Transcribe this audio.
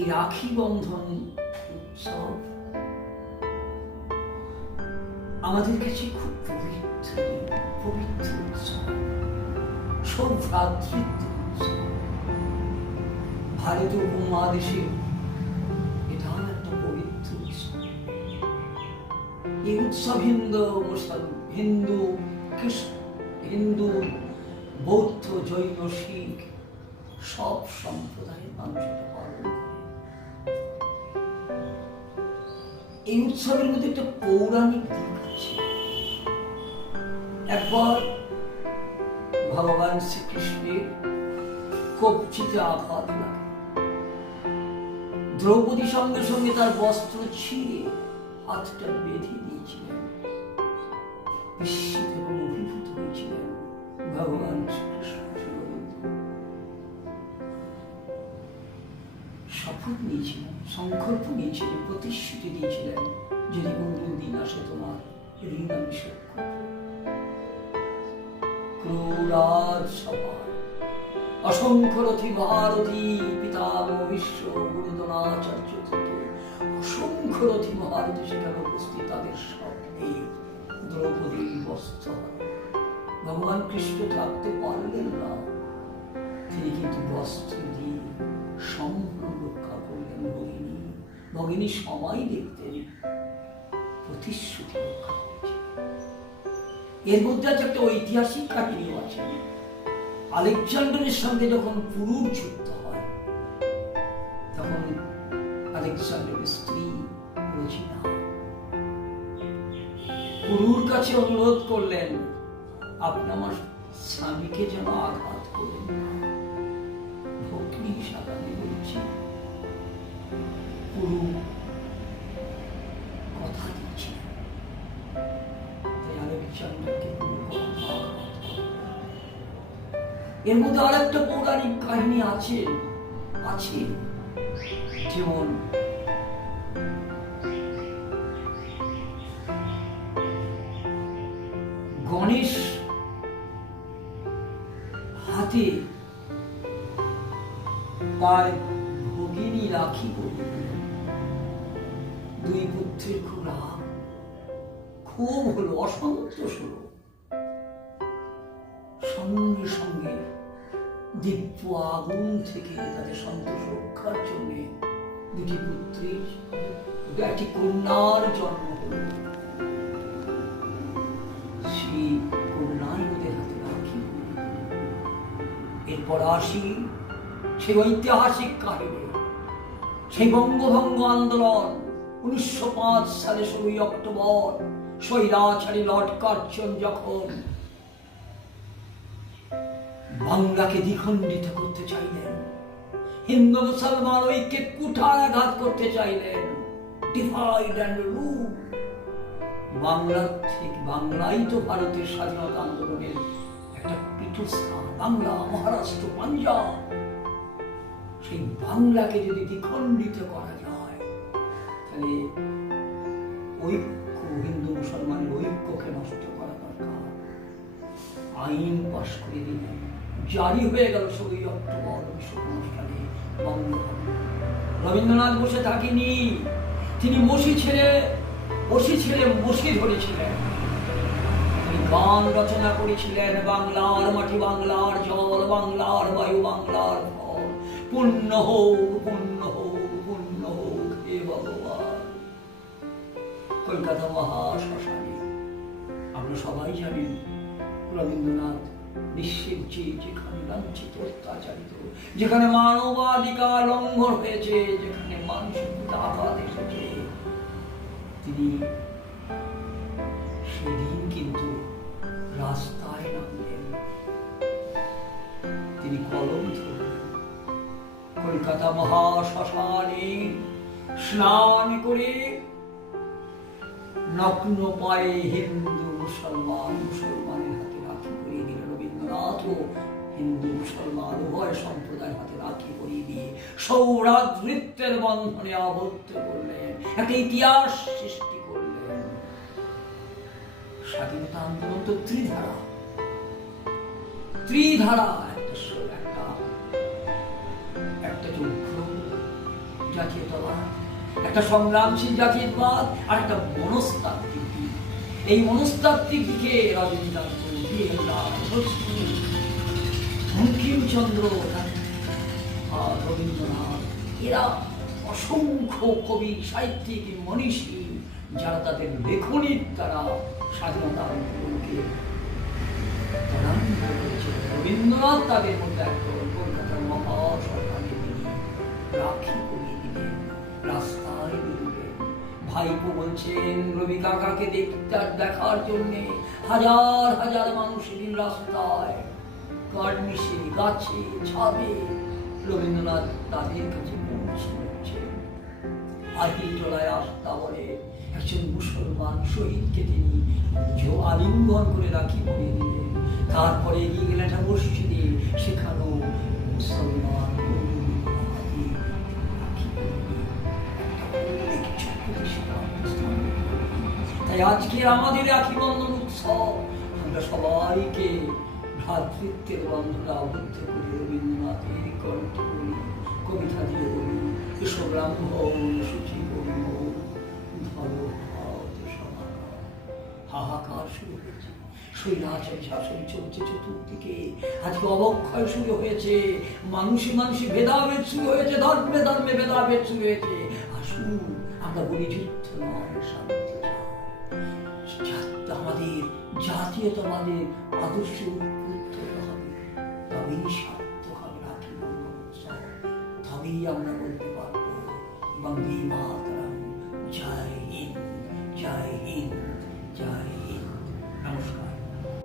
এই রাখি বন্ধন উৎসব আমাদের কাছে খুব পবিত্র উৎসব, সৌভ্রাতৃত্ব উৎসব। ভারতীয় উপমহাদেশে এটা একটা পবিত্র উৎসব। এই উৎসব হিন্দু, বৌদ্ধ, জৈন, শিখ সব সম্প্রদায়ের মানুষ এটা পালন করে। এই উৎসবের মধ্যে একটা পৌরাণিক দিক আছে। একবার ভগবান শ্রীকৃষ্ণের কবজিতে আঘাত লাগে, দ্রৌপদী সঙ্গে সঙ্গে তার বস্ত্র ছিঁড়ে হাতটা বেঁধে দিয়েছিলেন। বিস্মিত এবং অভিভূত হয়েছিলেন ভগবান শ্রীকৃষ্ণ। শপথ নিয়েছিলেন, সংকল্প নিয়েছিলেন, প্রতিশ্রুতি দিয়েছিলেন, যদি কোনদিন দিন আসে তোমার ঋণ আমি শোধ করব। ক্রোড়াদ সভায় অসংখ্য রথী ভারতী পিতামহ বিশ্ব গুরুদ্রোণাচার্য থেকে অসংখ্য রথী মহারথী সেখানে উপস্থিত। তাদের স্বপ্নে দ্রৌপদীর বস্ত্র ভগবান কৃষ্ণ থাকতে পারলেন না, তিনি কিন্তু বস্ত্র দিয়ে সম্পূর্ণ রক্ষা করলেন ভগিনী সময় দেখতেন প্রতিশ্রুতি রক্ষা করেছে। এর মধ্যে আছে একটা ঐতিহাসিক কাহিনীও আছে। আলেকজান্ডারের সঙ্গে যখন পুরুর যুদ্ধ হয়, তখন আলেকজান্ডারের স্ত্রী রোজিনা পুরুর কাছে অনুরোধ করলেন, আপনি আমার স্বামীকে যেন আঘাত করেন না। ভগ্নী সাধারণ বলছি, পুরু কথা দিচ্ছি, তাই আলেকজান্ডারকে এর মধ্যে আর একটা পৌরাণিক কাহিনী আছে। যেমন গণেশ হাতে পায় ভগিনী রাখি পরিয়ে দিলেন। দুই পুত্রের খুব রাগ, ক্ষোভ হলো, অসন্তোষ হলো। সঙ্গে সঙ্গে দিব্য আগুন থেকে তাদের সন্তোষ রক্ষার জন্য দুটি পুত্রের একটি কন্যার জন্ম হল। সেই কন্যাই ওদের হাতে রাখি। এরপর আসি সেই ঐতিহাসিক কাহিনী, সেই বঙ্গভঙ্গ আন্দোলন 1905 সালে 16 অক্টোবর স্বৈরাচারী লর্ড কার্জন যখন বাংলাকে দ্বিখণ্ডিত করতে চাইলেন, হিন্দু মুসলমান ঐক্যে কুঠারাঘাত করতে চাইলেন, ডিভাইড অ্যান্ড রুল। বাংলাই তো ভারতের স্বাধীনতা আন্দোলনের একটা পীঠস্থান। বাংলা, মহারাষ্ট্র, পাঞ্জাব, সেই বাংলাকে যদি দ্বিখণ্ডিত করা যায়, তাহলে ঐক্য, হিন্দু মুসলমানের ঐক্যকে নষ্ট করা দরকার। আইন পাশ করে দিলেন, জারি হয়ে গেল 16 অক্টোবর 1905 সালে বঙ্গভঙ্গ। রবীন্দ্রনাথ বসে থাকেনি, তিনি মসি ছেড়ে মসি ধরেছিলেন। তিনি গান রচনা করেছিলেন, বাংলার মাটি, বাংলার জল, বাংলার বায়ু, বাংলার ফল, পুণ্য হোক, পুণ্য হোক, পুণ্য হোক হে ভগবান। কলকাতা মহাশ্মশানে আমরা সবাই জানি রবীন্দ্রনাথ বিশ্বের যেখানে লাঞ্ছিত, অত্যাচারিত, যেখানে মানবাধিকার লঙ্ঘন হয়েছে, যেখানে মানুষের আঘাত এসেছে, তিনি সেদিন কিন্তু রাস্তায় নামলেন, তিনি কলম ধরলেন। কলকাতা মহাশ্মশানে স্নান করে নগ্ন পায়ে হিন্দু মুসলমানের হাতে রাখি পরিয়ে দিলেন। রবীন্দ্রনাথ হিন্দু মুসলমান উভয় সম্প্রদায়ের হাতে রাখি পরিয়ে দিয়ে সৌভ্রাতৃত্বের বন্ধনে আবদ্ধ করলেন, একটা ইতিহাস সৃষ্টি করলেন। স্বাধীনতা আন্দোলন তো ত্রিধারা, একটা যুদ্ধ একটা সংগ্রামশীল জাতীয়তাবাদ আর একটা মনস্তাত্ত্বিক দিক। এই মনস্তাত্ত্বিক দিকে রবীন্দ্রনাথ, বঙ্কিমচন্দ্র আর রবীন্দ্রনাথ এরা অসংখ্য কবি, সাহিত্যিক, মনীষী যারা তাদের লেখনীর দ্বারা স্বাধীনতা আন্দোলনকে ত্বরান্বিত করেছে। রবীন্দ্রনাথ তাদের মধ্যে একজন কলকাতার মহাসরকারকে তিনি রাখি করিয়ে দিলেন, রাস্তায় বেরোলেন। ভাইপো বলছেন রবি কাকাকে দেখার জন্য হাজার হাজার মানুষ এদিন রাস্তায়, কার্নিশে, গাছে, ছাদে রবীন্দ্রনাথ তাদের কাছে পৌঁছেছেন। আহিটোলায় আস্থা বলে একজন মুসলমান শহীদকে তিনি আলিঙ্গন করে রাখি পরিয়ে দিলেন। তারপরে এগিয়ে গেলেন একটা মসজিদে, সেখানেও মুসলমান তাই আজকে আমাদের রাখি বন্ধন উৎসব, আমরা সবাইকে ভ্রাতৃত্বের বন্ধনে আবদ্ধ করে রবীন্দ্রনাথের কণ্ঠ বলি, কবিতা দিয়ে বলি, এসব ব্রাহ্মণ সুচি কর্ম ধরো ভাত সমাগম। হাহাকার শুরু হয়েছে, স্বৈরাচারী শাসন চলছে চতুর্দিকে, আজকে অবক্ষয় শুরু হয়েছে, মানুষে মানুষে ভেদাভেদ শুরু হয়েছে, ধর্মে ধর্মে ভেদাভেদ শুরু হয়েছে। আসুন আমরা বলি যুদ্ধ নয়, শান্তি। আমাদের জাতীয়তাবাদের আদর্শ উদ্বুদ্ধ হবে, তবেই সার্থক হবে রাখি বন্ধন উৎসব, তবেই আমরা বলতে পারবো বন্দে মাতরম।